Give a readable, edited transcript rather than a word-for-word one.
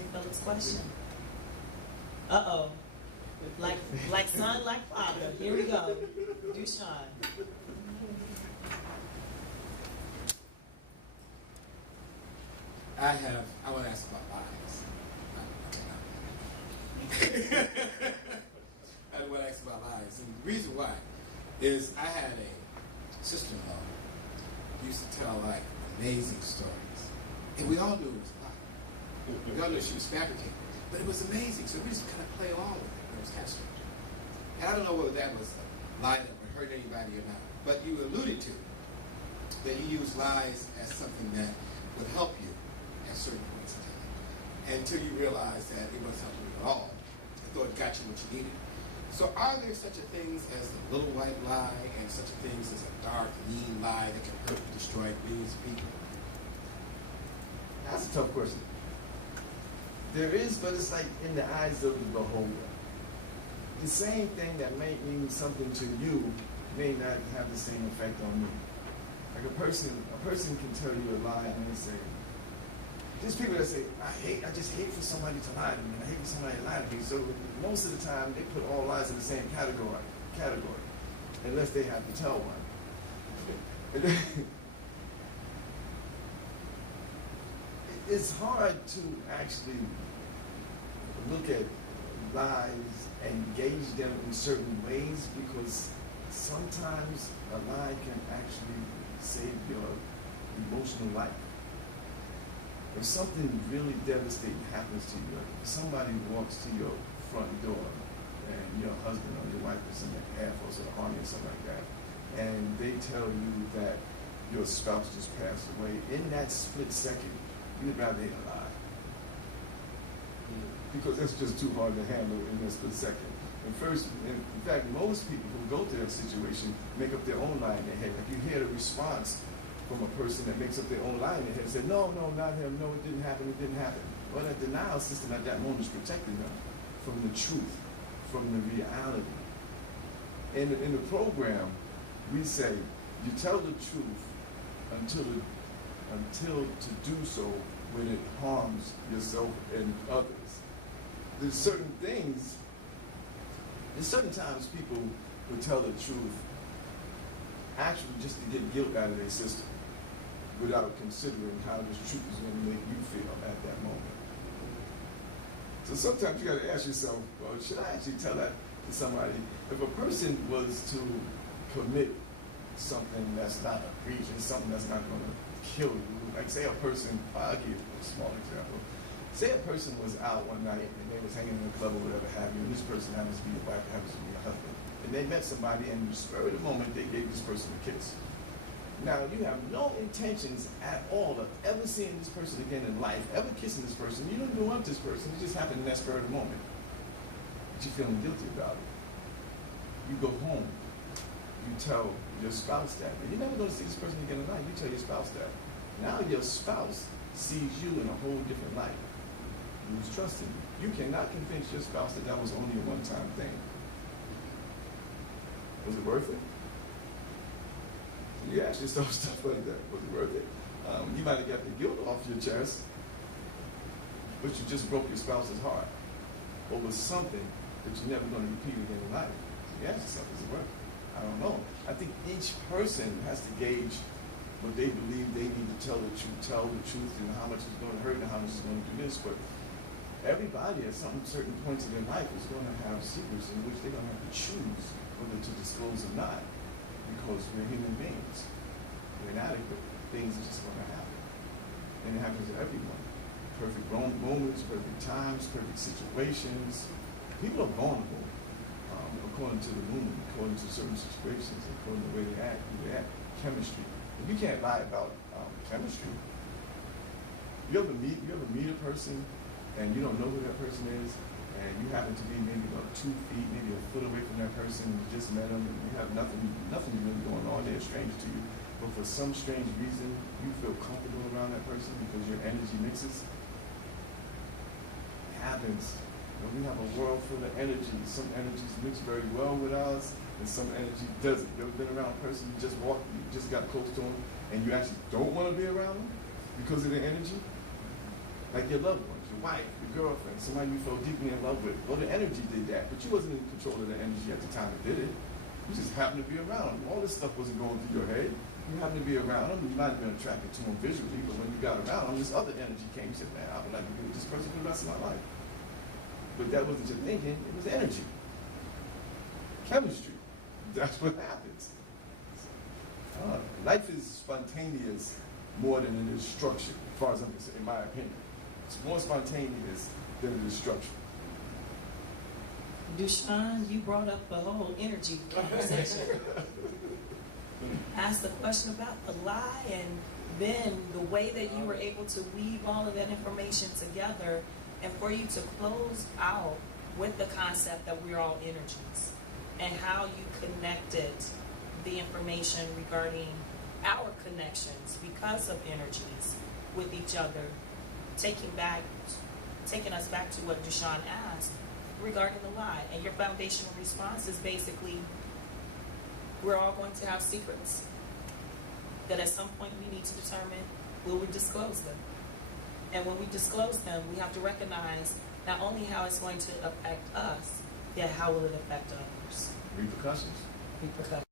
answering Philip's question. Uh-oh. Like son, like father. Here we go. Dushun. I want to ask about lies. I want to ask about lies. And the reason why is I had a sister-in-law who used to tell like amazing stories. And we all knew it was a lie. We all knew she was fabricating. But it was amazing. So we just kind of play along with it. It was kind of strange. And I don't know whether that was a lie that would hurt anybody or not. But you alluded to that you use lies as something that would help you at certain points in time. Until you realize that it wasn't helping you at all. I thought it got you what you needed. So are there such a things as the little white lie and such a things as a dark, mean lie that can hurt and destroy millions of people? That's a tough question. There is, but it's like in the eyes of the beholder. The same thing that may mean something to you may not have the same effect on me. Like a person can tell you a lie and they say, there's people that say, I just hate for somebody to lie to me. I hate for somebody to lie to me. So most of the time they put all lies in the same category, unless they have to tell one. It's hard to actually look at lies and gauge them in certain ways because sometimes a lie can actually save your emotional life. If something really devastating happens to you, if somebody walks to your front door and your husband or your wife is in the Air Force or the Army or something like that, and they tell you that your spouse just passed away, in that split second, you'd rather hear a lie. Because that's just too hard to handle in that split second. In fact, most people who go through that situation make up their own lie in their head. Like you hear the response from a person that makes up their own lie in their head and say, no, not him, no, it didn't happen. Well, that denial system at that moment is protecting them from the truth, from the reality. In the program, we say, you tell the truth until to do so when it harms yourself and others. There's certain times people will tell the truth actually just to get guilt out of their system without considering how this truth is going to make you feel at that moment. So sometimes you got to ask yourself, well, should I actually tell that to somebody? If a person was to commit something that's not egregious, something that's not going to kill you, like say a person, I'll give you a small example. Say a person was out one night and they was hanging in a club or whatever have you, and this person happens to be your wife, happens to be your husband. And they met somebody and in the spur of the moment they gave this person a kiss. Now you have no intentions at all of ever seeing this person again in life, ever kissing this person. You don't even want this person, it just happened in that spur of the moment. But you're feeling guilty about it. You go home, you tell your spouse that. And you're never going to see this person again in life, you tell your spouse that. Now your spouse sees you in a whole different light. Who's trusting you. You cannot convince your spouse that was only a one-time thing. Was it worth it? You ask yourself stuff like that. Was it worth it? You might have got the guilt off your chest, but you just broke your spouse's heart over something that you're never going to repeat again in life. You ask yourself, is it worth it? I don't know. I think each person has to gauge what they believe they need to tell the truth, and how much it's going to hurt and how much it's going to do this. But everybody at some certain points in their life is going to have secrets in which they're going to have to choose whether to disclose or not, because we're human beings. We're inadequate. Things are just going to happen. And it happens to everyone. Perfect moments, perfect times, perfect situations. People are vulnerable according to the moon, according to certain situations, according to the way they act, who they act. Chemistry. You can't lie about chemistry. You ever meet a person and you don't know who that person is, and you happen to be maybe about 2 feet, maybe a foot away from that person, you just met them, and you have nothing really going on, they're a stranger to you, but for some strange reason, you feel comfortable around that person because your energy mixes. It happens. We have a world full of energy. Some energies mix very well with ours, and some energy doesn't. You ever been around a person, you just got close to them, and you actually don't want to be around them because of their energy? Like your loved ones, your wife, your girlfriend, somebody you fell deeply in love with. Well, the energy did that, but you wasn't in control of the energy at the time it did it. You just happened to be around them. All this stuff wasn't going through your head. You happened to be around them. You might have been attracted to them visually, but when you got around them, this other energy came. You said, man, I would like to be with this person for the rest of my life. But that wasn't your thinking, it was energy. Chemistry. That's what happens. Life is spontaneous more than it is structured, as far as I'm concerned, in my opinion. It's more spontaneous than it is structured. Dushun, you brought up the whole energy conversation. Asked the question about the lie, and then the way that you were able to weave all of that information together, and for you to close out with the concept that we're all energies, and how you connected the information regarding our connections because of energies with each other, taking us back to what Dushun asked regarding the lie. And your foundational response is basically, we're all going to have secrets that at some point we need to determine, will we disclose them? And when we disclose them, we have to recognize not only how it's going to affect us, yet how will it affect others. Repercussions. Repercussions.